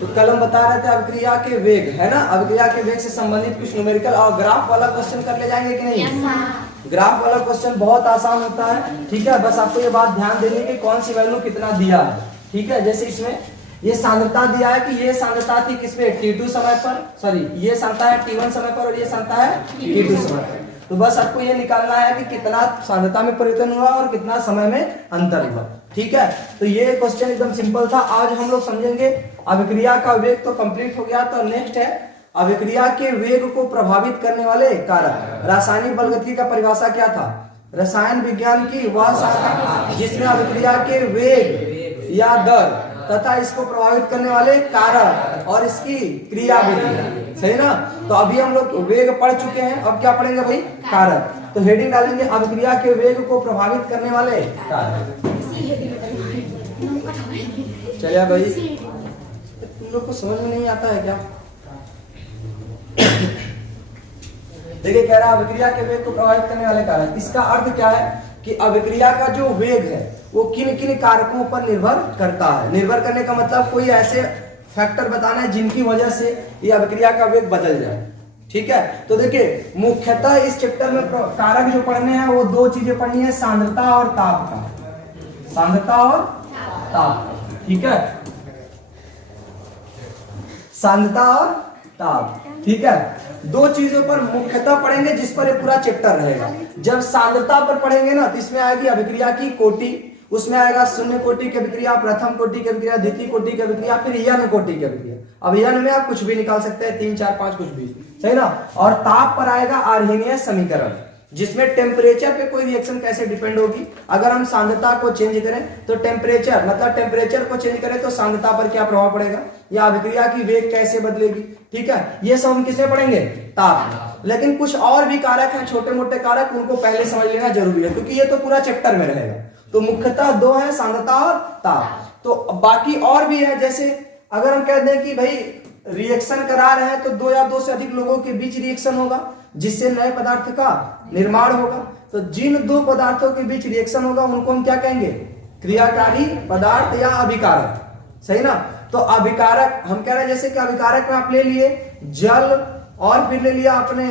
तो कल हम बता रहे थे अभिक्रिया के वेग, है ना, अभिक्रिया के वेग से संबंधित कुछ न्यूमेरिकल और ग्राफ वाला क्वेश्चन कर ले जाएंगे कि नहीं? ग्राफ वाला क्वेश्चन बहुत आसान होता है, ठीक है। बस आपको ये बात ध्यान देनी है कि कौन सी वैल्यू कितना दिया है, ठीक है। जैसे इसमें ये सांद्रता दिया है कि ये सांद्रता थी किसमें, T2 समय पर, सॉरी ये सांद्रता है T1 समय पर और ये सांद्रता है T2 समय पर। तो बस आपको ये निकालना है कि कितना सांद्रता में परिवर्तन हुआ और कितना समय में अंतर हुआ, ठीक है। तो ये क्वेश्चन एकदम सिंपल था। आज हम लोग समझेंगे अभिक्रिया का वेग तो कंप्लीट हो गया। तो नेक्स्ट है अभिक्रिया के वेग को प्रभावित करने वाले कारक। रासायनिक बलगति का परिभाषा क्या था? रसायन विज्ञान की वह शाखा जिसमें अभिक्रिया के वेग या दर तथा इसको प्रभावित करने वाले कारक और इसकी क्रियाविधि, सही ना। तो अभी हम लोग वेग पढ़ चुके हैं, अब क्या पढ़ेंगे भाई? कारक। तो हेडिंग डालेंगे अभिक्रिया के वेग को प्रभावित करने वाले कारक। चलिए भाई, तुम लोग को समझ में नहीं आता है क्या? देखिए कह रहा है अभिक्रिया के वेग को प्रभावित करने वाले कारक। इसका अर्थ क्या है कि अभिक्रिया का जो वेग है वो किन किन कारकों पर निर्भर करता है। निर्भर करने का मतलब कोई ऐसे फैक्टर बताना है जिनकी वजह से ये अभिक्रिया का वेग बदल जाए, ठीक है। तो देखिए मुख्यतः इस चैप्टर में कारक जो पढ़ने हैं वो दो चीजें पढ़नी है, सांद्रता और ताप का, सांद्रता और ताप, ठीक है, सांद्रता और ताप, ठीक है। दो चीजों पर मुख्यतः पढ़ेंगे जिस पर ये पूरा चैप्टर रहेगा। जब सांद्रता पर पढ़ेंगे ना तो इसमें आएगी अभिक्रिया की कोटि, उसमें आएगा शून्य कोटि की अभिक्रिया, प्रथम कोटि की अभिक्रिया, द्वितीय कोटि की अभिक्रिया, फिर यन कोटि की अभिक्रिया। अब यन में आप कुछ भी निकाल सकते हैं, 3 4 5 कुछ भी, सही ना। और ताप पर आएगा आर्हेनियस समीकरण जिसमें टेम्परेचर पे कोई रिएक्शन कैसे डिपेंड होगी। अगर हम सांद्रता को चेंज करें तो टेम्परेचर, मतलब टेम्परेचर को चेंज करें तो सांद्रता पर क्या प्रभाव पड़ेगा या अभिक्रिया की वेग कैसे बदलेगी, ठीक है। ये सब हम किसमें पढ़ेंगे? ताप। लेकिन कुछ और भी कारक हैं, छोटे मोटे कारक, उनको पहले समझ लेना जरूरी है क्योंकि ये तो पूरा चैप्टर में रहेगा। तो मुख्यतः दो है, सांद्रता और ताप। तो बाकी और भी है, जैसे अगर हम कह दें कि भाई रिएक्शन करा रहे हैं तो दो या दो से अधिक लोगों के बीच रिएक्शन होगा जिससे नए पदार्थ का निर्माण होगा। तो जिन दो पदार्थों के बीच रिएक्शन होगा उनको हम क्या कहेंगे? क्रियाकारी पदार्थ या अभिकारक, सही ना। तो अभिकारक हम कह रहे हैं, जैसे कि अभिकारक में आप ले लिए जल और फिर ले लिया आपने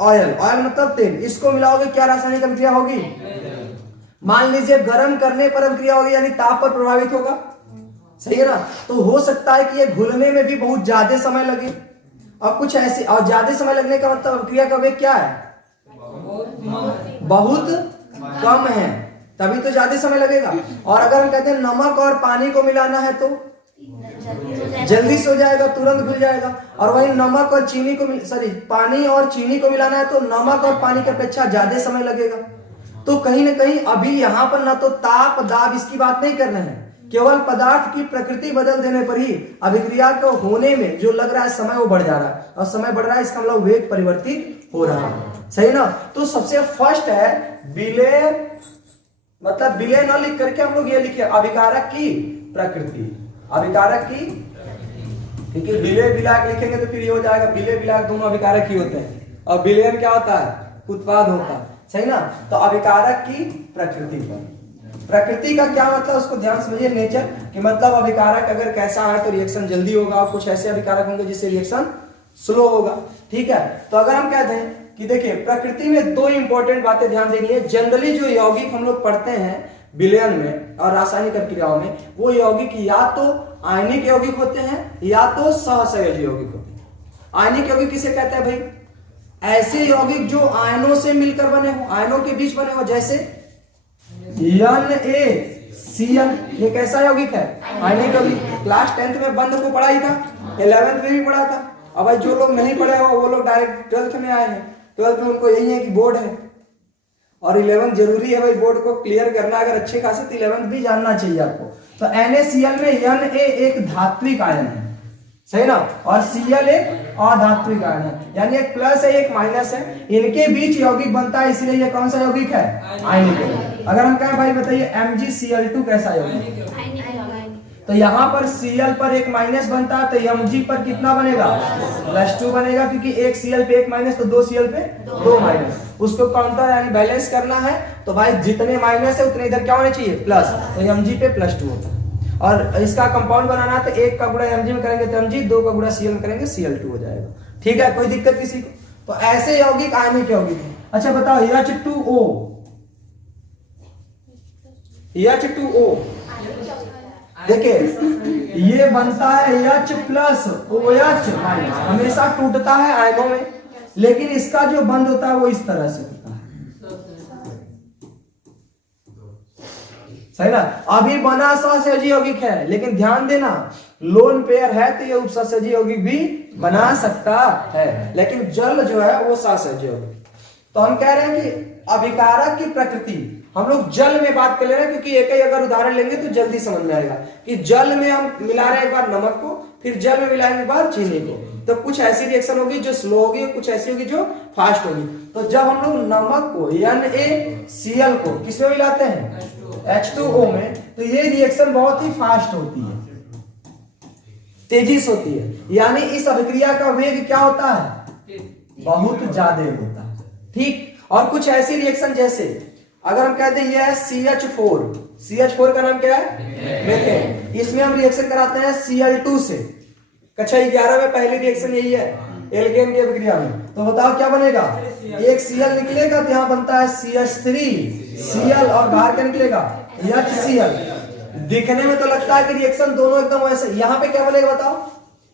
ऑयल, ऑयल मतलब तेल, इसको मिलाओगे क्या रासायनिक अभिक्रिया होगी? मान लीजिए गर्म करने पर अभिक्रिया होगी यानी ताप पर प्रभावित होगा, सही है ना। तो हो सकता है कि ये घुलने में भी बहुत ज्यादा समय लगे। अब कुछ ऐसी, और ज्यादा समय लगने का मतलब अभिक्रिया का वेग क्या है? बहुत कम है, तभी तो ज्यादा समय लगेगा। और अगर हम कहते हैं नमक और पानी को मिलाना है तो जल्दी से हो जाएगा, तुरंत घुल जाएगा। और वही नमक और चीनी को पानी और चीनी को मिलाना है तो नमक और पानी की अपेक्षा ज्यादा समय लगेगा। तो कहीं ना कहीं अभी यहाँ पर ना तो ताप दाब इसकी बात नहीं कर रहे हैं, केवल पदार्थ की प्रकृति बदल देने पर ही अभिक्रिया को होने में जो लग रहा है समय वो बढ़ जा रहा है, और समय बढ़ रहा है इसका मतलब वेग परिवर्तित हो रहा है, सही ना। तो सबसे फर्स्ट है विलेय, मतलब विलेय न लिख करके हम लोग ये लिखे अभिकारक की प्रकृति, अभिकारक की, ठीक है। विलेय विलायक लिखेंगे तो फिर ये हो जाएगा, विलेय विलायक दोनों अभिकारक ही होते हैं और विलयन क्या होता है? उत्पाद होता है, सही ना। तो अभिकारक की प्रकृति पर, प्रकृति का क्या मतलब उसको ध्यान समझिए, नेचर कि मतलब अभिकारक अगर कैसा है तो रिएक्शन जल्दी होगा, और कुछ ऐसे अभिकारक होंगे जिससे रिएक्शन स्लो होगा, ठीक है। तो अगर हम कहते हैं कि देखिए प्रकृति में दो इंपॉर्टेंट बातें ध्यान देनी है। जनरली जो यौगिक हम लोग पढ़ते हैं विलयन में और रासायनिक अभिक्रियाओं में, वो यौगिक या तो आयनिक यौगिक होते हैं या तो सहसंयोजी यौगिक होते हैं। आयनिक यौगिक किसे कहते हैं भाई? ऐसे यौगिक जो आयनों से मिलकर बने हो, आयनों के बीच बने हो, जैसे NaCl, ये कैसा यौगिक है? आयनिक यौगिक। क्लास 10th में बंद को पढ़ा ही था, 11th में भी पढ़ा था। अब भाई जो लोग नहीं पढ़े हो वो लोग डायरेक्ट 12th में आए हैं, 12th में उनको यही है कि बोर्ड है और 11th जरूरी है भाई, बोर्ड को क्लियर करना अगर अच्छे खासे तो 11th भी जानना चाहिए आपको। तो NaCl में Na एक धात्विक आयन है, सही ना, और Cl एक अधात्विक आयन है, यानी एक प्लस है एक माइनस है, इनके बीच यौगिक बनता है, इसलिए ये कौन सा यौगिक है? आयनिक यौगिक। अगर हम कहें भाई बताइए MgCl2 कैसा यौगिक? तो यहाँ पर Cl पर एक माइनस बनता है तो Mg पर कितना बनेगा? +2 बनेगा, क्योंकि एक Cl पे एक माइनस तो 2 Cl पे 2 माइनस। उसको काउंटर यानी बैलेंस करना है तो भाई जितने माइनस है उतने इधर क्या होने चाहिए, प्लस। तो mg पे +2 होता है। और इसका कंपाउंड बनाना है तो 1 का गुणा mg में करेंगे तो mg, 2 का गुणा Cl में करेंगे Cl2 हो जाएगा। ठीक है, कोई दिक्कत किसी को? तो ऐसे यौगिक आयनिक यौगिक है। अच्छा बताओ H2O, H2O देखिए ये बनता है H प्लस OH माइनस, हमेशा टूटता है आयनों में, लेकिन इसका जो बंध होता है वो इस तरह से होता है, सही ना। अभी बना सहसहजी यौगिक है, लेकिन ध्यान देना लोन पेयर है तो ये उपसहसहजी यौगिक भी बना सकता है, लेकिन जल जो है वो सहसहजी यौगिक। तो हम कह रहे हैं कि अभिकारक की प्रकृति, हम लोग जल में बात कर ले रहे हैं क्योंकि एक ही अगर उदाहरण लेंगे तो जल्दी समझ में आएगा कि जल में हम मिला रहे हैं एक बार नमक को, फिर जल में मिलाएंगे एक बार चीनी को, तो कुछ ऐसी रिएक्शन होगी जो स्लो होगी, कुछ ऐसी होगी जो फास्ट होगी। तो जब हम लोग नमक को NaCl को किसमें मिलाते हैं, H2O में, तो ये रिएक्शन बहुत ही फास्ट होती है, तेजी से होती है, यानी इस अभिक्रिया का वेग क्या होता है, बहुत ज्यादा होता है। ठीक, और कुछ ऐसी रिएक्शन जैसे अगर हम कहते हैं ये है CH4, CH4 का नाम क्या है, मीथेन, इसमें हम रिएक्शन कराते हैं Cl2 से। कक्षा 11 में पहली रिएक्शन यही है एल्केन की अभिक्रिया में। तो बताओ क्या बनेगा, एक Cl निकलेगा तो यहाँ बनता है CH3Cl और बाहर क्या निकलेगा HCl। दिखने में तो लगता है कि रिएक्शन दोनों एकदम वैसे, यहाँ पे क्या बनेगा बताओ,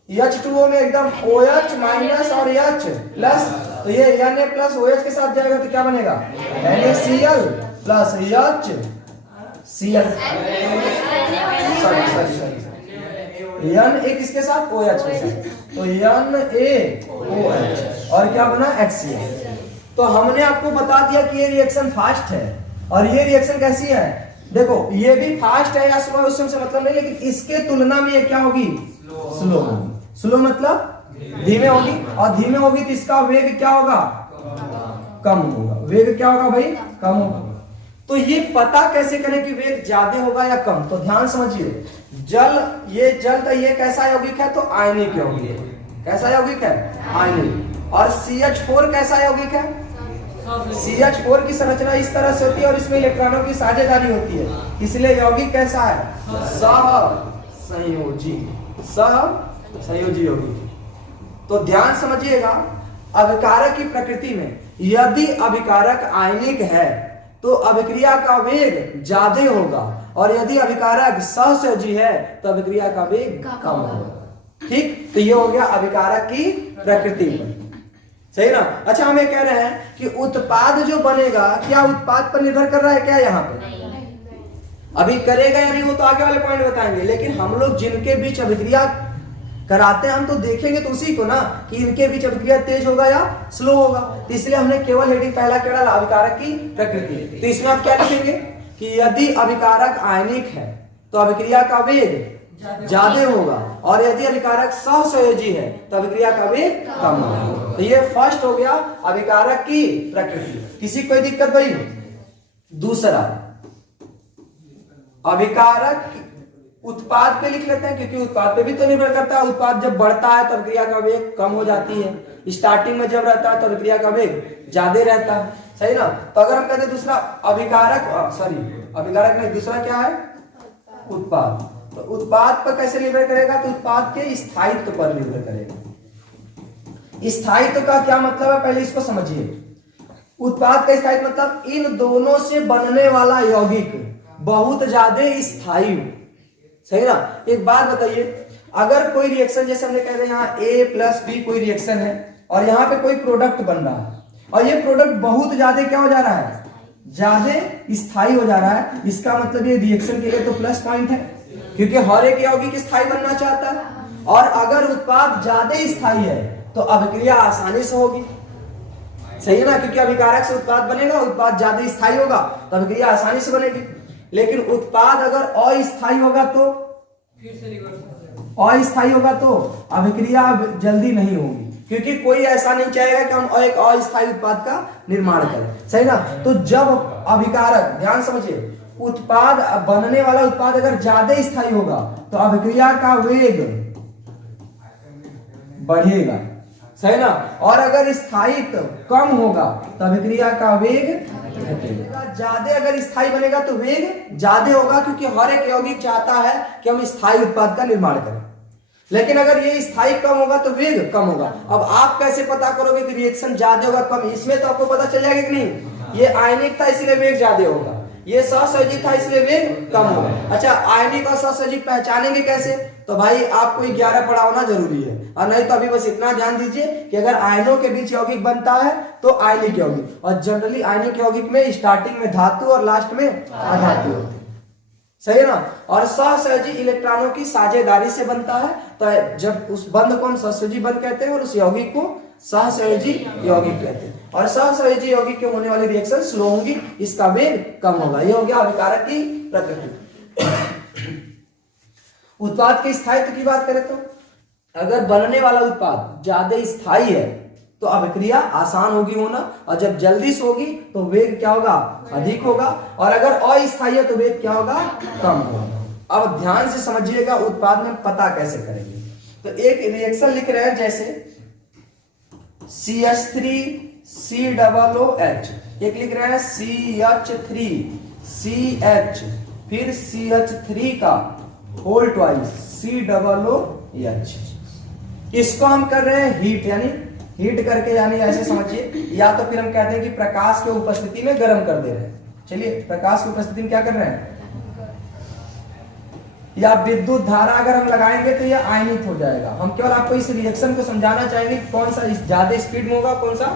H2O में एकदम OH माइनस और H प्लस, तो ये Na प्लस OH के साथ जाएगा तो क्या बनेगा NaCl प्लस HCl, Na किसके साथ, OH के साथ, तो NaOH और क्या बना HCl। तो हमने आपको बता दिया कि ये रिएक्शन फास्ट है, और ये रिएक्शन कैसी है, देखो ये भी फास्ट है या स्लो है उससे हमसे मतलब नहीं, लेकिन इसके तुलना में ये क्या होगी, स्लो होगी। स्लो मतलब धीमे होगी, और धीमे होगी तो इसका वेग क्या होगा, कम होगा। वेग क्या होगा भाई, कम होगा। तो ये पता कैसे करें कि वेग ज्यादा होगा या कम, तो ध्यान समझिए, जल, ये जल तो ये कैसा यौगिक है, तो आयनिक यौगिक है। कैसा यौगिक है, आयनिक। और CH4 कैसा यौगिक है, CH4 की संरचना इस तरह से होती है और इसमें इलेक्ट्रॉनों की साझेदारी होती है, इसलिए यौगिक कैसा है, सहसंयोजी, सहसंयोजी यौगिक। तो ध्यान समझिएगा, अभिकारक की प्रकृति में यदि अभिकारक आयनिक है तो अभिक्रिया का वेग ज्यादा होगा, और यदि अभिकारक सहसंयोजी है तो अभिक्रिया का वेग कम होगा। ठीक, तो ये हो गया अभिकारक की प्रकृति पर, सही ना। अच्छा हम ये कह रहे हैं कि उत्पाद जो बनेगा क्या उत्पाद पर निर्भर कर रहा है क्या, यहाँ पे अभी करेगा या नहीं वो तो आगे वाले पॉइंट बताएंगे, लेकिन हम लोग जिनके बीच अभिक्रिया कराते हैं हम तो देखेंगे तो उसी को ना कि इनके बीच अभिक्रिया तेज होगा या स्लो होगा। तो इसलिए हमने केवल हेडिंग पहला क्या डाला, अभिकारक की प्रकृति। तो इसमें आप क्या लिखेंगे कि यदि अभिकारक आयनिक है तो अभिक्रिया का वेग ज्यादा होगा, और यदि अभिकारक सहसंयोजी है तो अभिक्रिया का वेग कम होगा। तो ये फर्स्ट हो गया अभिकारक की प्रकृति। किसी कोई दिक्कत भाई? दूसरा अभिकारक उत्पाद पे लिख लेते हैं, क्योंकि उत्पाद पे भी तो निर्भर करता है। उत्पाद जब बढ़ता है तो अभिक्रिया का वेग कम हो जाती है, स्टार्टिंग में जब रहता है तो अभिक्रिया का वेग ज्यादा रहता है, सही ना। तो अगर हम कहते हैं दूसरा अभिकारक, अभिकारक नहीं, दूसरा क्या है, उत्पाद। तो उत्पाद पर कैसे निर्भर करेगा, तो उत्पाद के स्थायित्व पर निर्भर करेगा। स्थायित्व का क्या मतलब है, पहले इसको समझिए। उत्पाद का स्थायित्व मतलब इन दोनों से बनने वाला यौगिक बहुत ज्यादा स्थायी, सही ना। एक बात बताइए, अगर कोई रिएक्शन जैसे हमने कहते हैं यहाँ A+B कोई रिएक्शन है और यहाँ पे कोई प्रोडक्ट बन रहा है, और ये प्रोडक्ट बहुत ज्यादा क्या हो जा रहा है, ज्यादा स्थायी हो जा रहा है, इसका मतलब ये रिएक्शन के लिए तो प्लस पॉइंट है, क्योंकि हर एक यौगिक स्थायी बनना चाहता है। और अगर उत्पाद ज्यादा स्थायी है तो अभिक्रिया आसानी से होगी, सही है ना, क्योंकि अभिकारक से उत्पाद बनेगा, उत्पाद ज्यादा स्थायी होगा तो अभिक्रिया आसानी से बनेगी। लेकिन उत्पाद अगर अस्थायी होगा तो अभिक्रिया जल्दी नहीं होगी, क्योंकि कोई ऐसा नहीं चाहेगा कि हम एक अस्थायी उत्पाद का निर्माण करें, सही ना। तो जब अभिकारक, ध्यान समझिए, उत्पाद बनने वाला उत्पाद अगर ज्यादा स्थायी होगा तो अभिक्रिया का वेग बढ़ेगा, सही ना। और अगर स्थायित्व कम होगा तो अभिक्रिया का वेग घटेगा। ज्यादा अगर स्थायी बनेगा तो वेग ज्यादा होगा, क्योंकि हर एक यौगिक चाहता है कि हम स्थायी उत्पाद का निर्माण करें। लेकिन अगर ये स्थायी कम होगा तो वेग कम होगा। अब आप कैसे पता करोगे कि रिएक्शन ज्यादा होगा कम? इसमें तो आपको पता चल जाएगा कि नहीं, ये आयनिक था इसलिए वेग ज्यादा होगा, ये सहसंयोजित था इसलिए वेग कम होगा। अच्छा, आयनिक और सहसंयोजित पहचानेंगे कैसे? तो भाई आपको 11 पढ़ा होना जरूरी है, और नहीं तो अभी बस इतना ध्यान दीजिए कि अगर आयनों के बीच यौगिक बनता है तो आयनिक यौगिक, और जनरली आयनिक यौगिक में स्टार्टिंग में धातु और लास्ट में अधातु होते हैं, सही है ना। और सहसंयोजी इलेक्ट्रॉनों की साझेदारी से बनता है, तो जब उस बंध को हम सहसंयोजी बंध कहते हैं और उस यौगिक को सहसंयोजी यौगिक कहते हैं। और सहसंयोजी यौगिक के होने वाली रिएक्शन स्लो होंगी, इसका वेग कम होगा। ये हो गया अभिकारक की प्रकृति। उत्पाद के स्थायित्व की बात करें तो अगर बनने वाला उत्पाद ज्यादा स्थायी है तो अभिक्रिया आसान होगी होना, और जब जल्दी से होगी तो वेग क्या होगा? अधिक होगा। और अगर अस्थायी है तो वेग क्या होगा? कम होगा। अब ध्यान से समझिएगा उत्पाद में पता कैसे करेंगे। तो एक रिएक्शन लिख रहे हैं जैसे CH3COOH, एक लिख रहे हैं CH3CH, फिर CH3 का होल ट्वाइस COOH। इसको हम कर रहे हैं हीट, यानी हीट करके, यानी ऐसे समझिए, या तो फिर हम कहते हैं कि प्रकाश के उपस्थिति में गर्म कर दे रहे हैं। चलिए, प्रकाश की उपस्थिति में क्या कर रहे हैं? या विद्युत धारा अगर हम लगाएंगे तो यह आयनित हो जाएगा। हम केवल आपको इस रिएक्शन को समझाना चाहेंगे कि कौन सा ज्यादा स्पीड में होगा, कौन सा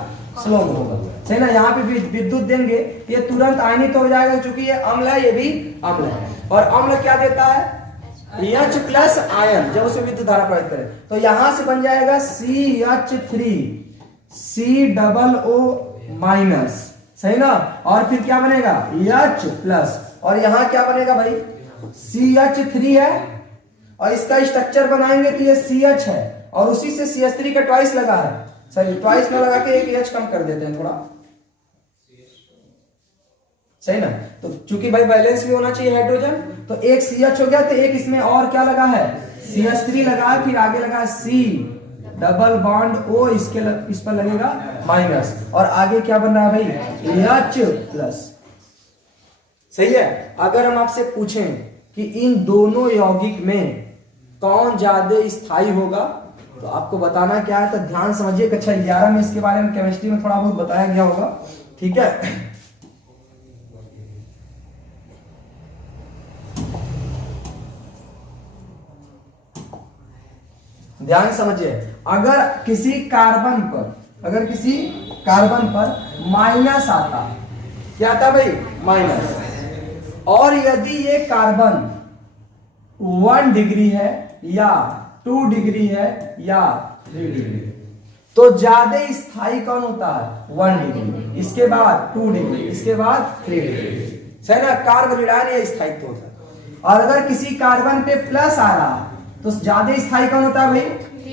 स्लो में होगा, सही ना। यहाँ पे विद्युत देंगे ये तुरंत आयनित हो जाएगा, क्योंकि ये अम्ल है, ये भी अम्ल है। और अम्ल क्या देता है? H प्लस आयन, जब उसे विद्युत धारा प्रदान करें तो यहां से बन जाएगा CH3COO माइनस, सही ना। और फिर क्या बनेगा? H प्लस, और यहां क्या बनेगा भाई? CH3 है, और इसका स्ट्रक्चर बनाएंगे तो ये CH है, और उसी से CH3 का ट्वाइस लगा है, सही, ट्वाइस में लगा के एक H कम कर देते हैं थोड़ा, सही ना। तो चूंकि भाई बैलेंस भी होना चाहिए हाइड्रोजन, तो एक CH हो गया, तो एक इसमें और क्या लगा है? CH3 लगा है, फिर आगे लगा C डबल बॉन्ड O, इस पर लगेगा माइनस, और आगे क्या बन रहा है भाई? H प्लस, सही है। अगर हम आपसे पूछें कि इन दोनों यौगिक में कौन ज्यादा स्थायी होगा तो आपको बताना क्या है, तो ध्यान समझिए। कक्षा 11 में इसके बारे में केमिस्ट्री में थोड़ा बहुत बताया गया होगा, ठीक है। ध्यान समझिए, अगर किसी कार्बन पर माइनस आता, क्या आता भाई? माइनस। और यदि ये कार्बन 1 डिग्री है या 2 डिग्री है या 3 डिग्री, तो ज्यादा स्थायी कौन होता है? 1 डिग्री, इसके बाद 2 डिग्री, इसके बाद 3 डिग्री, सही ना। कार्बन ऋणायन या स्थायित्व होता है। और अगर किसी कार्बन पे प्लस आ रहा तो ज्यादा स्थायी कौन होता है भाई?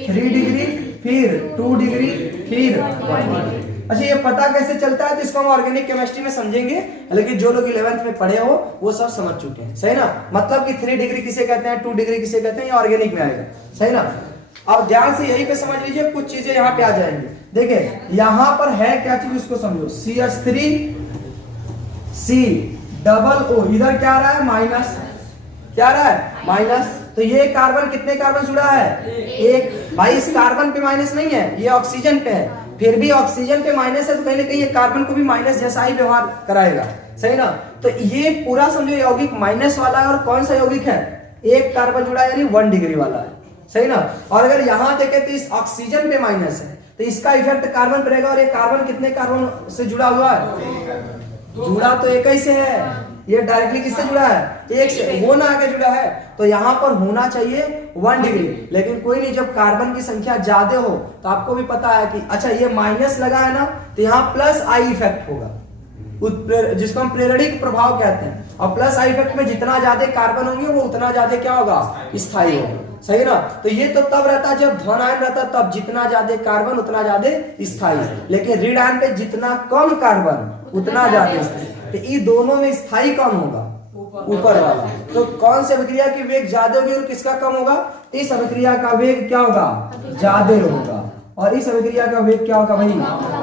3 डिग्री, फिर 2 डिग्री, फिर 1 डिग्री। अच्छा, ये पता कैसे चलता है? तो इसको हम ऑर्गेनिक केमिस्ट्री में समझेंगे, लेकिन जो लोग 11th में पढ़े हो वो सब समझ चुके हैं, सही ना। मतलब कि 3 डिग्री किसे कहते हैं, 2 डिग्री किसे कहते हैं, ये ऑर्गेनिक में आएगा, सही ना। अब ध्यान से यही पे समझ लीजिए, कुछ चीजें यहाँ पे आ जाएंगी। देखिए यहाँ पर है क्या चीज, उसको समझो। CH3COO, इधर क्या आ रहा है? माइनस, क्या आ रहा है? माइनस। तो ये कार्बन कितने कार्बन जुड़ा है? एक। भाई इस कार्बन पे माइनस नहीं है, ये ऑक्सीजन पे है, फिर भी ऑक्सीजन पे माइनस है, तो कहीं ना कहीं ये कार्बन को भी माइनस जैसा ही व्यवहार कराएगा, सही ना। तो ये पूरा समझो यौगिक माइनस वाला है, और कौन सा यौगिक है? एक कार्बन जुड़ा है, यानी 1 डिग्री वाला है, सही ना। और अगर यहां देखें तो इस ऑक्सीजन पे माइनस है, तो इसका इफेक्ट कार्बन पर रहेगा। और ये कार्बन कितने कार्बन से जुड़ा हुआ है? जुड़ा तो एक ही से है, ये डायरेक्टली किससे जुड़ा है? एक से, वो ना आगे जुड़ा है, तो यहाँ पर होना चाहिए 1 डिग्री। लेकिन कोई नहीं, जब कार्बन की संख्या ज्यादा हो तो आपको भी पता है कि अच्छा ये माइनस लगा है ना, तो यहाँ प्लस आई इफेक्ट होगा, जिसको हम प्रेरणिक प्रभाव कहते हैं। और प्लस आई इफेक्ट में जितना ज्यादा कार्बन होंगे वो उतना ज्यादा क्या होगा? स्थायी होगा, सही ना। तो ये तो तब रहता है जब धन आयन रहता है, तब जितना ज्यादा कार्बन उतना ज्यादा स्थायी, लेकिन ऋण आयन पे जितना कम कार्बन उतना ज्यादा स्थायी। तो ये दोनों में स्थायी कौन होगा? ऊपर वाला। तो कौन सी अभिक्रिया की वेग ज्यादा होगी और किसका कम होगा? इस अभिक्रिया का वेग क्या होगा? ज्यादा होगा, और इस अभिक्रिया का वेग क्या होगा भाई?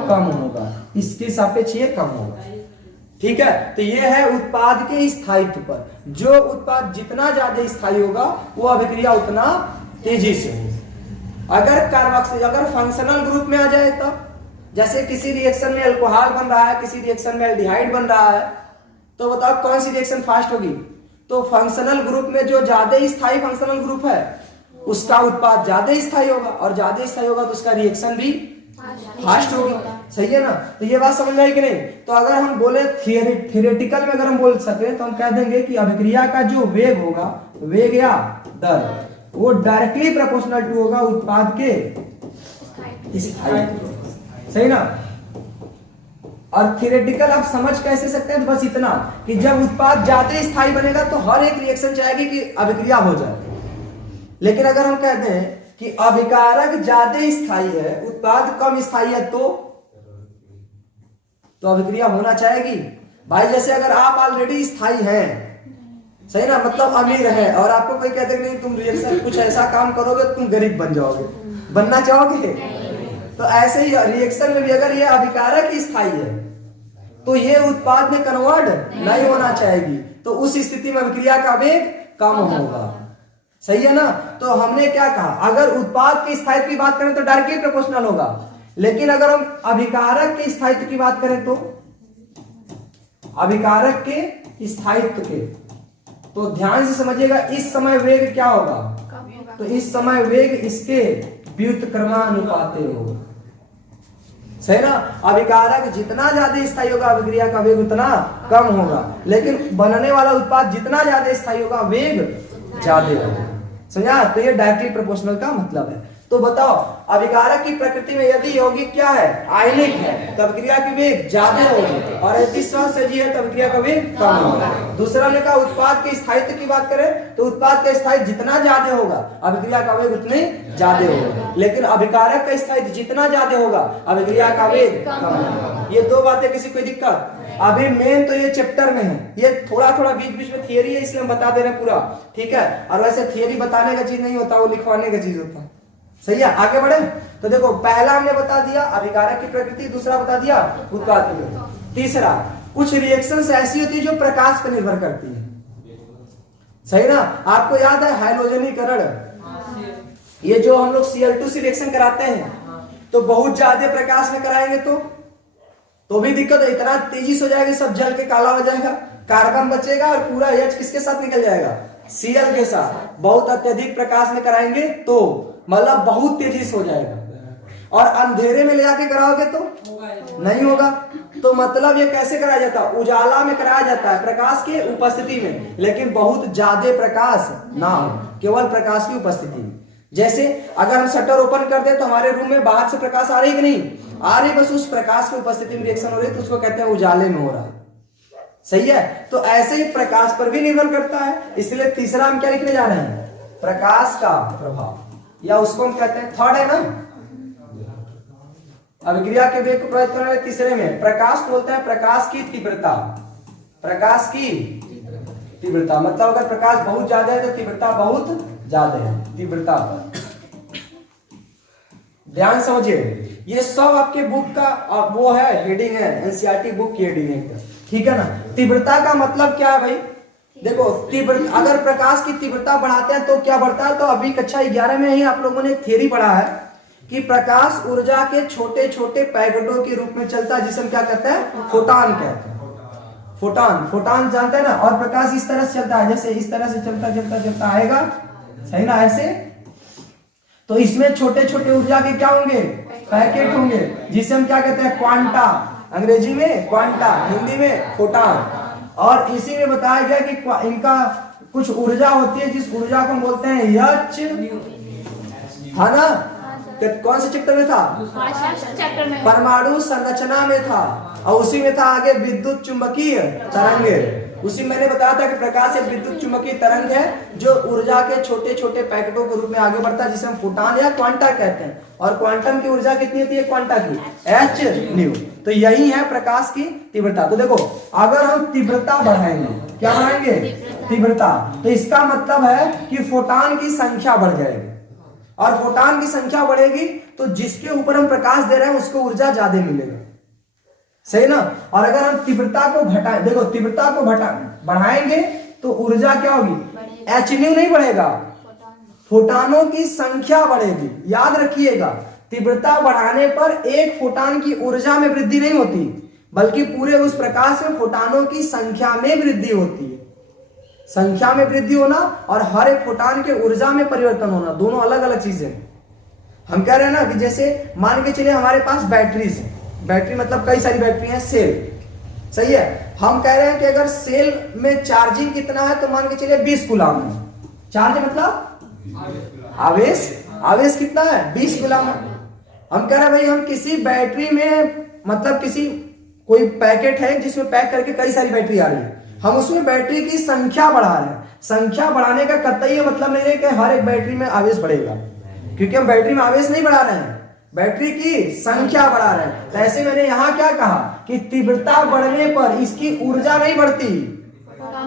कम होगा। इसके सापेक्ष ये कम होगा, ठीक है, तो ये है उत्पाद के स्थायित्व पर। जो उत्पाद जितना ज्यादा स्थायी होगा वो अभिक्रिया उतना तेजी से होगी। अगर फंक्शनल ग्रुप में आ जाए तब, जैसे किसी रिएक्शन में अल्कोहल बन रहा है, किसी रिएक्शन में एल्डिहाइड बन रहा है, तो बताओ कौन सी रिएक्शन फास्ट होगी? तो फंक्शनल ग्रुप में जो ज्यादा स्थायी फंक्शनल ग्रुप है उसका उत्पाद ज्यादा स्थायी होगा, और ज्यादा स्थायी होगा तो उसका रिएक्शन भी फास्ट होगी। सही है ना? तो ये बात समझ में आई कि नहीं? तो अगर हम बोले थियोरेटिकल में अगर हम बोल सके तो हम कह देंगे कि अभिक्रिया का जो वेग होगा, वेग या दर, वो डायरेक्टली प्रोपोर्शनल टू होगा उत्पाद के स्थायित्व। सही ना? और थियोरेटिकल आप समझ कैसे सकते हैं? तो बस इतना कि जब उत्पाद ज्यादा स्थायी बनेगा तो हर एक रिएक्शन चाहेगी कि अभिक्रिया हो जाए। लेकिन अगर हम कहते हैं कि अभिकारक ज्यादा स्थायी है, उत्पाद कम स्थायी है, तो अभिक्रिया होना चाहेगी। भाई जैसे अगर आप ऑलरेडी स्थायी हैं, सही ना, मतलब अमीर है, और आपको कोई कहते नहीं तुम रिएक्शन कुछ ऐसा काम करोगे तुम गरीब बन जाओगे, बनना चाहोगे? तो ऐसे ही रिएक्शन में भी अगर ये अभिकारक स्थायी है तो ये उत्पाद में कन्वर्ट नहीं होना चाहेगी, तो उस स्थिति में अभिक्रिया का वेग कम होगा। सही है ना? तो हमने क्या कहा, अगर उत्पाद के स्थायित्व की बात करें तो डायरेक्टली प्रोपोर्शनल होगा, लेकिन अगर हम अभिकारक के स्थायित्व की बात करें तो अभिकारक के स्थायित्व के, तो ध्यान से समझिएगा, इस समय वेग क्या होगा? तो इस समय वेग इसके व्युत्क्रमानुपाते होगा। सही ना? अभिकारक जितना ज्यादा स्थायी होगा अभिक्रिया का वेग उतना कम होगा, लेकिन बनने वाला उत्पाद जितना ज्यादा स्थायी होगा वेग ज्यादा होगा। समझा? तो ये डायरेक्टली प्रोपोर्शनल का मतलब है। तो बताओ, अभिकारक की प्रकृति में यदि यौगिक क्या है? आयनिक है, तो अभिक्रिया की वेग ज्यादा होगी, और यदि सहसंयोजी है तो अभिक्रिया का वेग कम होगा। दूसरा ने कहा उत्पाद के स्थायित्व की बात करें तो उत्पाद का स्थायित्व जितना ज्यादा होगा अभिक्रिया का वेग उतने ज्यादा होगा, लेकिन अभिकारक का स्थायित्व जितना ज्यादा होगा अभिक्रिया का वेग कम होगा। ये दो बातें, किसी कोई दिक्कत? अभी मेन तो ये चैप्टर में है, ये थोड़ा थोड़ा बीच बीच में थियरी है, इसलिए हम बता दे रहे हैं पूरा। ठीक है? और वैसे थियरी बताने का चीज नहीं होता, वो लिखवाने का चीज होता है। सही है? आगे बढ़े तो देखो, पहला हमने बता दिया अभिकारक की प्रकृति, दूसरा बता दिया उत्पाद की प्रकृति, तीसरा कुछ रिएक्शंस ऐसी होती है जो प्रकाश पर निर्भर करती है। सही ना? आपको याद है हाइड्रोजनीकरण, ये जो हम लोग Cl2 से रिएक्शन कराते हैं तो बहुत ज्यादा प्रकाश में कराएंगे तो भी दिक्कत है, इतना तेजी से हो जाएगा सब जल के काला हो जाएगा, कार्बन बचेगा और पूरा H किसके साथ निकल जाएगा? Cl के साथ। बहुत अत्यधिक प्रकाश में कराएंगे तो मतलब बहुत तेजी से हो जाएगा, और अंधेरे में ले जाके कराओगे तो नहीं होगा। तो मतलब ये कैसे कराया जाता है? उजाला में कराया जाता है प्रकाश के उपस्थिति में, लेकिन बहुत ज्यादा प्रकाश ना हो, केवल प्रकाश की उपस्थिति में। जैसे अगर हम शटर ओपन कर दे तो हमारे रूम में बाहर से प्रकाश आ रही कि नहीं आ रही, बस उस प्रकाश की उपस्थिति में रिएक्शन हो रही है, तो उसको कहते हैं उजाले में हो रहा है। सही है? तो ऐसे ही प्रकाश पर भी निर्भर करता है, इसलिए तीसरा हम क्या लिखने जा रहे हैं? प्रकाश का प्रभाव, या उसको हम कहते हैं, थर्ड है ना, अभिक्रिया के वेग को प्रभावित करने वाले तीसरे में प्रकाश बोलते हैं प्रकाश की तीव्रता। प्रकाश की तीव्रता मतलब अगर प्रकाश बहुत ज्यादा है तो तीव्रता बहुत ज्यादा है, तीव्रता पर। ध्यान समझिए, ये सब आपके बुक का वो है, हेडिंग है, एनसीईआरटी बुक की हेडिंग है, ठीक है ना। तीव्रता का मतलब क्या है भाई? देखो, तीव्रता, अगर प्रकाश की तीव्रता बढ़ाते हैं तो क्या बढ़ता है? तो अभी कक्षा 11 में ही आप लोगों ने एक थ्योरी पढ़ा है कि प्रकाश ऊर्जा के छोटे छोटे पैकेटों के रूप में चलता है, जिसे हम क्या कहते हैं? फोटॉन कहते हैं। फोटॉन जानते हैं ना। और प्रकाश इस तरह से चलता है, जैसे इस तरह से चलता चलता चलता आएगा, सही ना, ऐसे। तो इसमें छोटे छोटे ऊर्जा के क्या होंगे? पैकेट होंगे, जिसे हम क्या कहते हैं? क्वांटा, अंग्रेजी में क्वांटा, हिंदी में फोटॉन। और इसी में बताया गया कि इनका कुछ ऊर्जा होती है, जिस ऊर्जा को हम बोलते हैं H, है ना। तो कौन से चैप्टर में था? परमाणु संरचना में था, और उसी में था आगे विद्युत चुंबकीय तरंगे। उसी मैंने बताया था कि प्रकाश एक विद्युत चुंबकीय तरंग है जो ऊर्जा के छोटे छोटे पैकेटों के रूप में आगे बढ़ता है, जिसे हम फोटॉन या क्वांटा कहते हैं। और क्वांटम की ऊर्जा कितनी होती है क्वांटा की? h। तो यही है प्रकाश की तीव्रता। तो देखो, अगर हम तीव्रता बढ़ाएंगे, क्या बढ़ाएंगे? तीव्रता, तो इसका मतलब है कि फोटॉन की संख्या बढ़ जाएगी, और फोटॉन की संख्या बढ़ेगी तो जिसके ऊपर हम प्रकाश दे रहे हैं उसको ऊर्जा ज्यादा मिलेगा। सही ना। और अगर हम तीव्रता को घटाएं, देखो तीव्रता को बढ़ाएंगे तो ऊर्जा क्या होगी, एच न्यू नहीं बढ़ेगा, फोटानों की संख्या बढ़ेगी। याद रखिएगा, तीव्रता बढ़ाने पर एक फोटान की ऊर्जा में वृद्धि नहीं होती, बल्कि पूरे उस प्रकाश में फोटानों की संख्या में वृद्धि होती है। संख्या में वृद्धि होना और हर एक फोटान के ऊर्जा में परिवर्तन होना, दोनों अलग अलग चीजें हैं। हम कह रहे हैं ना कि जैसे मान के चलिए हमारे पास बैटरीज है, बैटरी मतलब कई सारी बैटरी है, सेल, सही है। हम कह रहे हैं कि अगर सेल में चार्जिंग कितना है तो मान के चलिए 20 कूलाम है। चार्ज मतलब आवेश, आवेश कितना है 20 कूलाम है। हम कह रहे हैं भाई हम किसी बैटरी में मतलब किसी कोई पैकेट है जिसमें पैक करके कई सारी बैटरी आ रही है, हम उसमें बैटरी की संख्या बढ़ा रहे हैं। संख्या बढ़ाने का कतई ये मतलब नहीं है कि हर एक बैटरी में आवेश बढ़ेगा, क्योंकि हम बैटरी में आवेश नहीं बढ़ा रहे हैं, बैटरी की संख्या बढ़ा रहे हैं। तो ऐसे मैंने यहां क्या कहा कि तीव्रता बढ़ने पर इसकी ऊर्जा नहीं बढ़ती,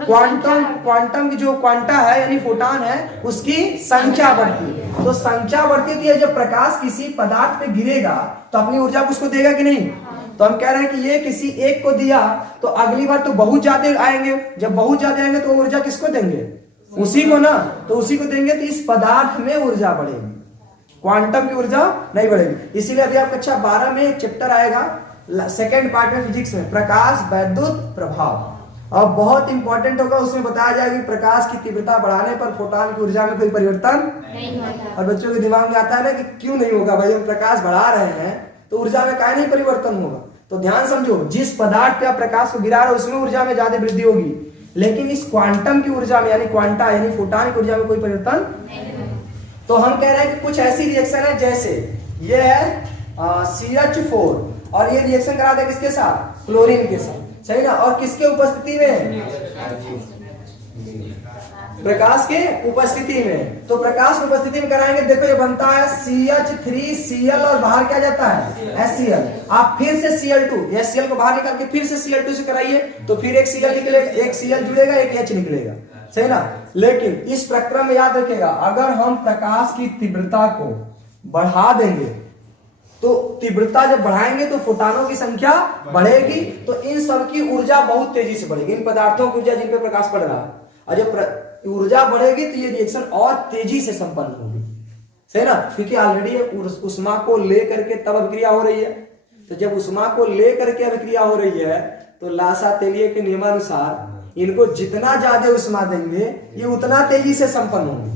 क्वांटम की जो क्वांटा है यानी फोटान है उसकी संख्या बढ़ती है। तो संख्या बढ़ती है, जब प्रकाश किसी पदार्थ पे गिरेगा तो अपनी ऊर्जा उसको देगा कि नहीं। तो हम कह रहे हैं कि ये किसी एक को दिया तो अगली बार तो बहुत ज्यादा आएंगे, जब बहुत ज्यादा आएंगे तो ऊर्जा किसको देंगे, उसी को ना, तो उसी को देंगे तो इस पदार्थ में ऊर्जा बढ़ेगी, क्वांटम की ऊर्जा नहीं बढ़ेगी। इसीलिए अभी आप कक्षा 12 में एक चैप्टर आएगा सेकेंड पार्ट में फिजिक्स में, प्रकाश वैद्युत प्रभाव, और बहुत इंपॉर्टेंट होगा। उसमें बताया जाएगा कि प्रकाश की तीव्रता बढ़ाने पर फोटान की ऊर्जा में कोई परिवर्तन नहीं होता। और बच्चों के दिमाग में आता है ना कि क्यों नहीं होगा भाई, हम प्रकाश बढ़ा रहे हैं तो ऊर्जा में काहे नहीं परिवर्तन होगा। तो ध्यान समझो, जिस पदार्थ पे आप प्रकाश को गिरा रहे हो उसमें ऊर्जा में ज्यादा वृद्धि होगी, लेकिन इस क्वांटम की ऊर्जा में यानी क्वांटा यानी फोटान की ऊर्जा में कोई परिवर्तन नहीं। तो हम कह रहे हैं कि कुछ ऐसी रिएक्शन है जैसे ये है CH4 और ये रिएक्शन करा दे किसके साथ, क्लोरीन के साथ, सही ना। और किसके उपस्थिति में, प्रकाश के उपस्थिति में। तो प्रकाश की उपस्थिति में कराएंगे, देखो ये बनता है CH3Cl और बाहर क्या जाता है HCl। आप फिर से Cl2, ये Cl को बाहर निकाल के फिर से Cl2 से कराइए तो फिर एक Cl निकलेगा, एक Cl जुड़ेगा, एक H निकलेगा, सही ना। लेकिन इस प्रक्रम में याद रखिएगा, अगर हम प्रकाश की तीव्रता को बढ़ा देंगे तो तीव्रता जब बढ़ाएंगे तो फोटानों की संख्या बढ़ेगी, तो इन सब की ऊर्जा बहुत तेजी से बढ़ेगी, इन पदार्थों की ऊर्जा जिन पे प्रकाश पड़ रहा है। और जब ऊर्जा बढ़ेगी तो ये रिएक्शन और तेजी से संपन्न होगी, सही ना, क्योंकि ऑलरेडी उष्मा को लेकर के तब अभिक्रिया हो रही है। तो जब उष्मा को लेकर के अभिक्रिया हो रही है तो लासा-तेलिय के नियमानुसार इनको जितना ज्यादा उष्मा देंगे ये उतना तेजी से संपन्न होंगे,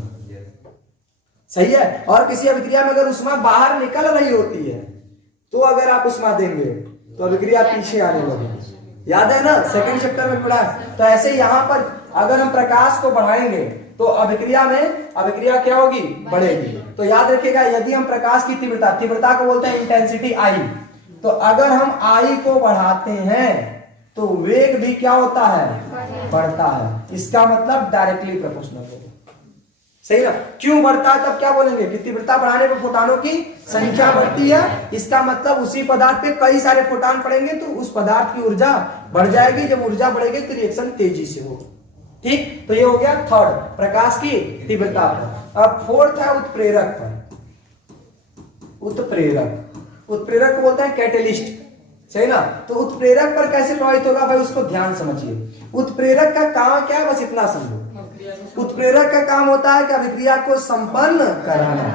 सही है। और किसी अभिक्रिया में अगर उष्मा बाहर निकल रही होती है तो अगर आप उष्मा देंगे तो अभिक्रिया पीछे आने लगेगी, याद है ना, सेकंड चैप्टर में पढ़ा। तो ऐसे यहाँ पर अगर हम प्रकाश को बढ़ाएंगे तो अभिक्रिया क्या होगी, बढ़ेगी। तो याद रखिएगा, यदि हम प्रकाश की तीव्रता को बोलते हैं इंटेंसिटी I, तो अगर हम I को बढ़ाते हैं तो वेग भी क्या होता है, बढ़ता है। इसका मतलब डायरेक्टली प्रोपोर्शनल होगा, सही ना। क्यों बढ़ता है, तब क्या बोलेंगे कि तीव्रता बढ़ाने पर फोटानों की संख्या बढ़ती है, इसका मतलब उसी पदार्थ पे कई सारे फोटान पड़ेंगे तो उस पदार्थ की ऊर्जा बढ़ जाएगी, जब ऊर्जा बढ़ेगी तो रिएक्शन तेजी से होगा, ठीक। तो ये हो गया थर्ड, प्रकाश की तीव्रता पर। अब फोर्थ है उत्प्रेरक पर। उत्प्रेरक को बोलते हैं कैटेलिस्ट, सही ना। तो उत्प्रेरक पर कैसे प्रभावित होगा भाई, उसको ध्यान समझिए। उत्प्रेरक का काम क्या है, बस इतना समझो। उत्प्रेरक का काम होता है कि अभिक्रिया को संपन्न कराना,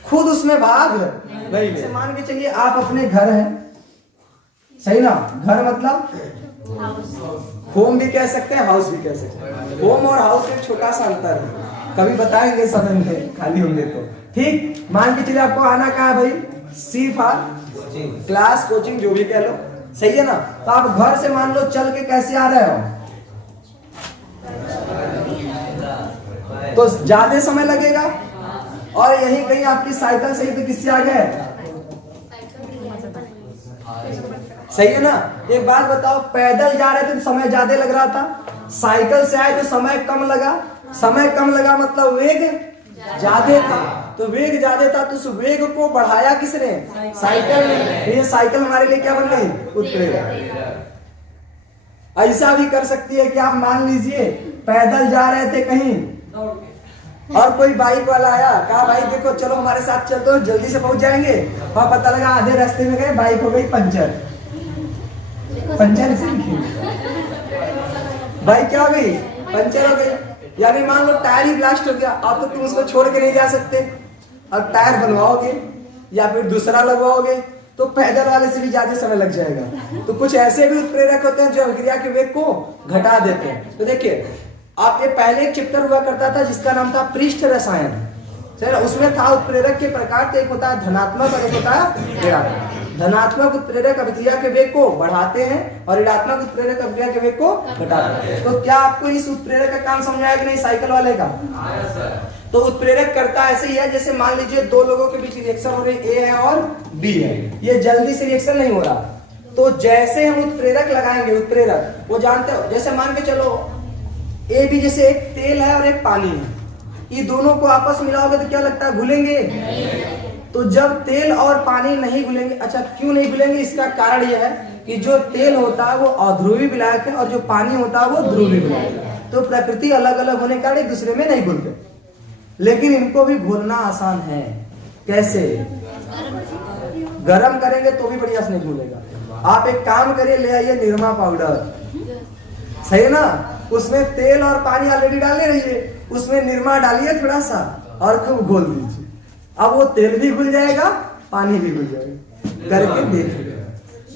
खुद उसमें भाग नहीं ले। मान के चलिए आप अपने घर हैं, सही ना, घर मतलब होम भी कह सकते हैं, हाउस भी कह सकते हैं। होम और हाउस में छोटा सा अंतर है, कभी बताएंगे समय में खाली होंगे तो, ठीक। मान के चलिए आपको आना कहा है भाई, C फॉर क्लास, कोचिंग, जो भी कह लो, सही है ना। तो आप घर से मान लो चल के कैसे आ रहे हो, तो ज्यादा समय लगेगा। और यही कहीं आपकी साइकिल से ही तो किससे आ गए, सही है ना। एक बात बताओ, पैदल जा रहे थे तो समय ज्यादा लग रहा था, साइकिल से आए तो समय कम लगा। समय कम लगा मतलब वेग ज्यादा था, तो वेग ज्यादा था तो उस वेग को बढ़ाया किसने, साइकिल ने। ये साइकिल हमारे लिए क्या बन गई, उत्प्रेरक। ऐसा भी कर सकती है कि आप मान लीजिए पैदल जा रहे थे कहीं और कोई बाइक वाला आया, कहा भाई देखो चलो हमारे साथ चल दो, जल्दी से पहुंच जाएंगे। वहां पता लगा आधे रास्ते में गए, बाइक हो गई पंचर, पंचर से लिखेंगे भाई, क्या हो गई? पंचर हो गई। यानी मान लो टायर ही ब्लास्ट हो गया, अब तो तुम उसको छोड़ के नहीं जा सकते। अब टायर बनवाओगे या फिर दूसरा लगवाओगे तो पैदल वाले से भी ज्यादा समय लग जाएगा। तो कुछ ऐसे भी उत्प्रेरक होते हैं जो अभिक्रिया के वेग को घटा देते हैं। तो देखिए, आपके पहले एक चैप्टर हुआ करता था जिसका नाम था पृष्ठ रसायन, उसमें था उत्प्रेरक के प्रकार। तो एक होता है धनात्मक और एक होता है ऋणात्मक। धनात्मक उत्प्रेरक अभिक्रिया के वेग को बढ़ाते हैं और ऋणात्मक उत्प्रेरक अभिक्रिया के वेग को घटाते हैं। तो क्या आपको इस उत्प्रेरक का काम समझ आया कि नहीं, साइकिल वाले का? तो उत्प्रेरक करता ऐसे ही है, जैसे मान लीजिए दो लोगों के बीच रिएक्शन हो रही, ए है और बी है, ये जल्दी से रिएक्शन नहीं हो रहा। तो जैसे हम उत्प्रेरक लगाएंगे, उत्प्रेरक वो जानते हो, जैसे मान के चलो ए बी, जैसे एक तेल है और एक पानी है, ये दोनों को आपस में मिलाओगे तो क्या लगता है, घुलेंगे? तो जब तेल और पानी नहीं घुलेंगे, अच्छा क्यों नहीं घुलेंगे? इसका कारण यह है कि जो तेल होता है वो अध्रुवी विलायक है और जो पानी होता है वो ध्रुवी विलायक है। तो प्रकृति अलग अलग होने के कारण एक दूसरे में नहीं घुलते, लेकिन इनको भी घोलना आसान है। कैसे? गरम करेंगे तो भी बढ़िया से नहीं घुलेगा। आप एक काम करिए, ले आइए निरमा पाउडर, सही है ना, उसमें तेल और पानी ऑलरेडी डाले रहिए, उसमें निरमा डालिए थोड़ा सा और खूब घोल दीजिए। अब वो तेल भी घुल जाएगा, पानी भी घुल जाएगा, करके देखिए,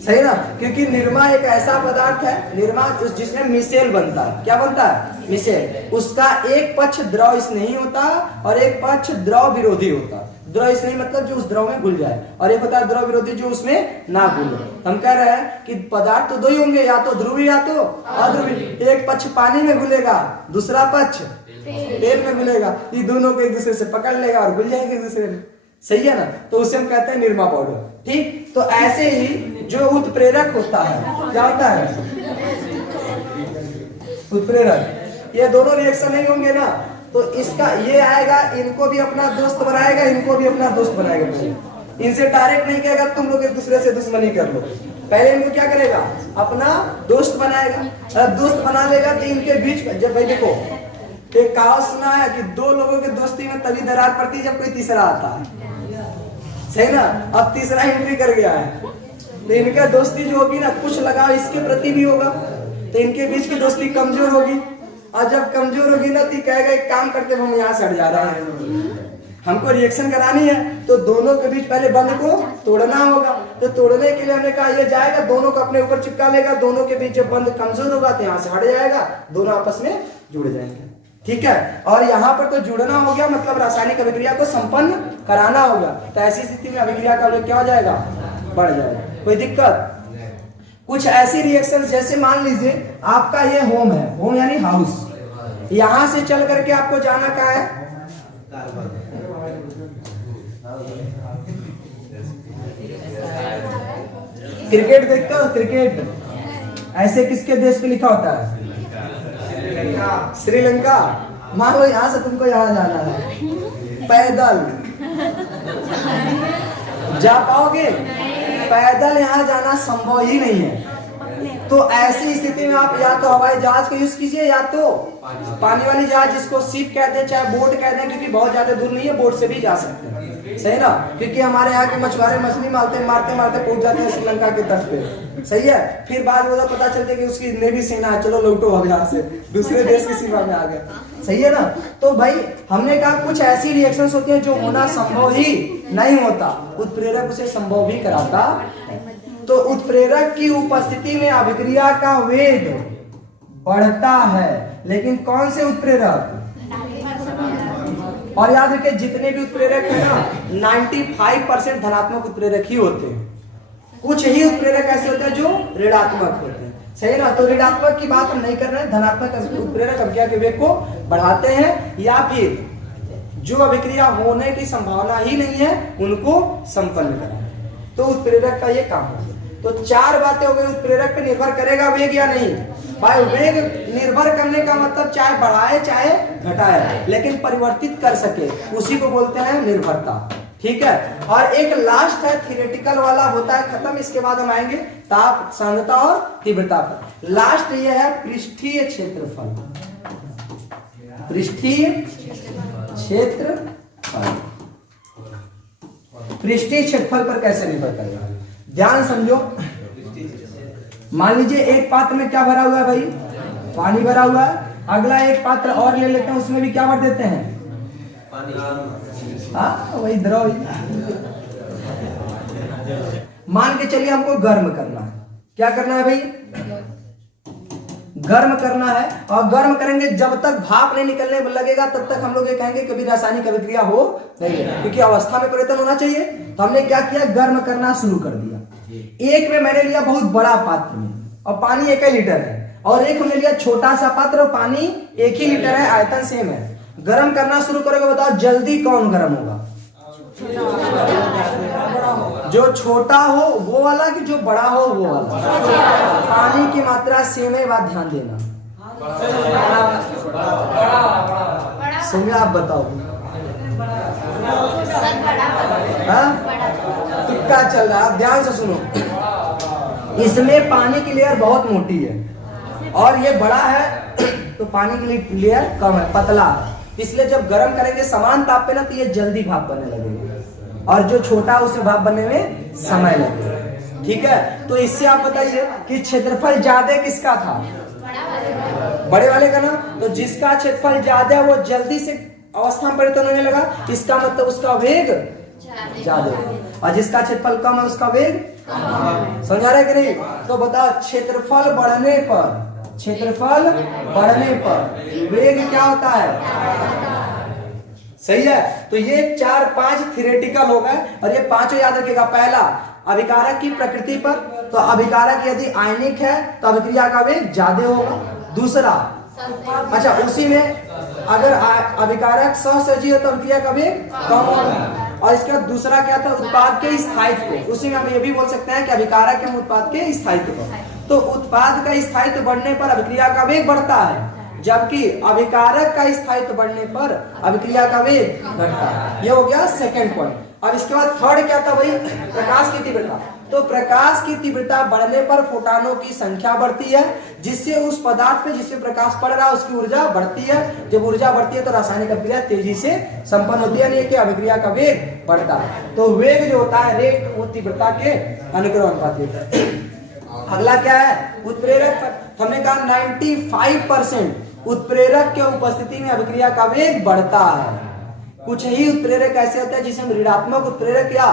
सही ना। क्योंकि निरमा एक ऐसा पदार्थ है, निरमा जिसमें मिसेल बनता है। क्या बनता है? मिसेल। उसका एक पक्ष द्रव स्नेही होता और एक पक्ष द्रव विरोधी होता। द्रव स्नेही मतलब जो उस द्रव में घुल जाए, और एक होता है द्रव विरोधी जो उसमें ना घुले। हम कह रहे हैं कि पदार्थ तो दो ही होंगे, या तो ध्रुवी या तो अध्रुवी। एक पक्ष पानी में घुलेगा, दूसरा पक्ष तेल में घुलेगा, ये दोनों को एक दूसरे से पकड़ लेगा और घुल जाएंगे एक दूसरे में, सही है ना। तो उसे हम कहते हैं निरमा पाउडर। ठीक, तो ऐसे ही जो उत्प्रेरक होता है, क्या होता है? उत्प्रेरक, ये दोनों रिएक्शन नहीं होंगे ना, तो इसका ये आएगा, इनको भी अपना दोस्त बनाएगा, इनको भी अपना दोस्त बनाएगा। इनसे डायरेक्ट नहीं कहेगा तुम लोग एक दूसरे से दुश्मनी कर लो, पहले इनको क्या करेगा, अपना दोस्त बनाएगा। दोस्त बना लेगा तो इनके बीच, जब भाई देखो एक कहावत सुना है कि दो लोगों की दोस्ती में तभी दरार पड़ती है जब कोई तीसरा आता है, सही ना। अब तीसरा एंट्री कर गया है, तो इनका दोस्ती जो होगी ना, कुछ लगाव इसके प्रति भी होगा, तो इनके बीच की दोस्ती कमजोर होगी। और जब कमजोर होगी ना, तो कहेगा एक काम करते हम यहाँ से हट जा रहे हैं, हमको रिएक्शन करानी है, तो दोनों के बीच पहले बंध को तोड़ना होगा। तो तोड़ने के लिए हमने कहा ये जाएगा, दोनों को अपने ऊपर चिपका लेगा, दोनों के बीच जब बंध कमजोर होगा तो यहाँ से हट जाएगा, दोनों आपस में जुड़ जाएंगे। ठीक है, और यहाँ पर तो जुड़ना हो गया, मतलब रासायनिक अभिक्रिया को संपन्न कराना होगा। तो ऐसी स्थिति में अभिक्रिया का वेग क्या हो जाएगा, बढ़ जाएगा। कोई दिक्कत? कुछ ऐसी रिएक्शन, जैसे मान लीजिए आपका ये होम है, होम यानी हाउस, यहां से चल करके आपको जाना कहाँ है, क्रिकेट देखते हो? क्रिकेट ऐसे किसके देश पे लिखा होता है? श्रीलंका। मान लो यहां से तुमको यहां जाना है, पैदल जा पाओगे? पैदल यहां जाना संभव ही नहीं है। तो ऐसी स्थिति में आप या तो हवाई जहाज का यूज कीजिए, या तो पानी वाली जहाज, जिसको शिप कहते हैं चाहे बोट कहते हैं, क्योंकि बहुत ज्यादा दूर नहीं है, बोट से भी जा सकते हैं, सही ना। क्योंकि हमारे यहाँ के मछुआरे मछली मारते मारते मारते पहुंच जाते हैं श्रीलंका के तट पे, सही है। फिर बाद में पता चलता है कि उसकी नेवी सेना है, चलो लौटो अब यहाँ से, दूसरे देश की सीमा में आ गए, सही है ना। तो भाई हमने कहा कुछ ऐसी रिएक्शंस होती हैं जो होना संभव ही नहीं होता, उत्प्रेरक उसे संभव भी कराता। तो उत्प्रेरक की उपस्थिति में अभिक्रिया का वेग बढ़ता है, लेकिन कौन से उत्प्रेरक? और याद रखिए जितने भी उत्प्रेरक है ना, 95% धनात्मक उत्प्रेरक ही होते हैं। कुछ ही उत्प्रेरक ऐसे होते हैं जो ऋणात्मक होते हैं, सही ना। तो ऋणात्मक की बात हम नहीं कर रहे हैं, धनात्मक उत्प्रेरक अभिक्रिया के वेग को बढ़ाते हैं, या फिर जो अभिक्रिया होने की संभावना ही नहीं है उनको संपन्न कराते हैं। तो उत्प्रेरक का ये काम है। तो चार बातें हो गई, उत्प्रेरक पे निर्भर करेगा वेग या नहीं। भाई वेग निर्भर करने का मतलब चाहे बढ़ाए चाहे घटाए, लेकिन परिवर्तित कर सके, उसी को बोलते हैं निर्भरता। ठीक है, और एक लास्ट है थियोरेटिकल वाला, होता है खत्म। इसके बाद हम आएंगे ताप, सांद्रता और तीव्रता पर। लास्ट ये है पृष्ठीय क्षेत्रफल। पृष्ठीय क्षेत्रफल, पृष्ठीय क्षेत्रफल पर कैसे निर्भर करेगा, ध्यान समझो। मान लीजिए एक पात्र में क्या भरा हुआ है भाई, पानी भरा हुआ है। अगला एक पात्र और ले लेते हैं, उसमें भी क्या भर देते हैं, हाँ वही द्रव। मान के चलिए हमको गर्म करना है, क्या करना है भाई, गर्म करना है। और गर्म करेंगे जब तक भाप नहीं निकलने लगेगा तब तक हम लोग ये कहेंगे कभी रासायनिक अभिक्रिया हो नहीं है, क्योंकि अवस्था में परिवर्तन होना चाहिए। तो हमने क्या किया, गर्म करना शुरू कर दिया। एक में मैंने लिया बहुत बड़ा पात्र में और पानी 1 लीटर है, और एक हमने लिया छोटा सा पात्र और पानी 1 ही लीटर है, आयतन सेम है। गर्म करना शुरू करोगे, बताओ जल्दी कौन गर्म होगा, जो छोटा हो वो वाला कि जो बड़ा हो वो वाला। पानी की मात्रा सेम है, बात ध्यान देना। सुनिए आप बताओ, तुक्का चल रहा है, ध्यान से सुनो। इसमें पानी की लेयर बहुत मोटी है और ये बड़ा है तो पानी की लेयर कम है, पतला है। इसलिए जब गर्म करेंगे समान ताप पे ना तो ये जल्दी भाप बनने लगेगा, और जो छोटा उसे भाप बनने में समय लगेगा। ठीक है, तो इससे आप बताइए कि क्षेत्रफल ज्यादा किसका था, बड़े वाले का ना। तो जिसका क्षेत्रफल ज्यादा है वो जल्दी से अवस्था में परिवर्तन होने लगा, इसका मतलब उसका वेग ज्यादा, और जिसका क्षेत्रफल कम है उसका वेग समझा रहे कि नहीं। तो बताओ क्षेत्रफल बढ़ने पर, क्षेत्रफल बढ़ने पर वेग क्या होता है, सही है। तो ये 4-5 थियोरेटिकल हो गए, और ये पांचों याद रखिएगा। पहला अभिकारक की प्रकृति पर, तो अभिकारक यदि आयनिक है तो अभिक्रिया का वेग ज्यादा होगा। दूसरा, अच्छा उसी में अगर अभिकारक सहसंयोजी है तो अभिक्रिया का वेग कम होगा। और इसका दूसरा क्या था, उत्पाद के स्थायित्व। उसी में हम ये भी बोल सकते हैं कि अभिकारक है उत्पाद के स्थायित्व पर। तो उत्पाद का स्थायित्व बढ़ने पर अभिक्रिया का वेग बढ़ता है, जबकि अभिकारक का स्थायित्व बढ़ने पर अभिक्रिया का वेग घटता है। ये हो गया सेकंड पॉइंट। अब इसके बाद थर्ड क्या था भाई, प्रकाश की तीव्रता। तो प्रकाश की तीव्रता बढ़ने पर फोटॉनों की संख्या बढ़ती है, जिससे उस पदार्थ पे जिसपे प्रकाश पड़ रहा है उसकी ऊर्जा बढ़ती है। जब ऊर्जा बढ़ती है तो रासायनिक अभिक्रिया तेजी से संपन्न होती है, नहीं कि अभिक्रिया का वेग बढ़ता है। तो वेग जो होता है रेट, वो तीव्रता के अनुक्रमानुपाती होता है। अगला क्या है, उत्प्रेरक। हमने कहा 95% उत्प्रेरक के उपस्थिति में अभिक्रिया का वेग बढ़ता है। कुछ ही उत्प्रेरक ऐसे होते हैं जिसे हम ऋणात्मक उत्प्रेरक या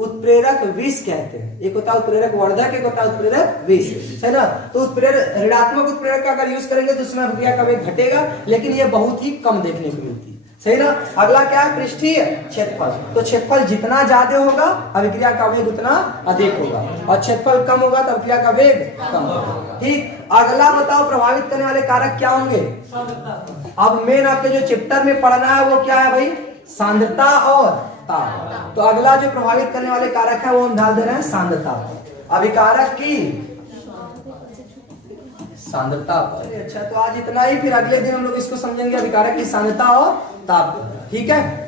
उत्प्रेरक विष कहते हैं। एक होता है उत्प्रेरक वर्धक, एक होता है उत्प्रेरक विष, है ना। तो उत्प्रेरक, ऋणात्मक उत्प्रेरक का अगर यूज करेंगे तो उसमें अभिक्रिया का वेग घटेगा, लेकिन ये बहुत ही कम देखने को मिलती है, सही ना। अगला क्या है, पृष्ठीय क्षेत्रफल। तो क्षेत्रफल जितना ज्यादा होगा अभिक्रिया का वेग उतना अधिक होगा, और क्षेत्रफल कम होगा तो अभिक्रिया का वेग कम होगा। ठीक, अगला बताओ प्रभावित करने वाले कारक क्या होंगे। अब मेन आपके जो चैप्टर में पढ़ना है वो क्या है भाई, सांद्रता और ताप। तो अगला जो प्रभावित करने वाले कारक है वो हम डाल दे रहे हैं सांद्रता। अभिकारक की सांद्रता पर। अच्छा, तो आज इतना ही, फिर अगले दिन हम लोग इसको समझेंगे अभिकारक की सांद्रता और ताप। ठीक है।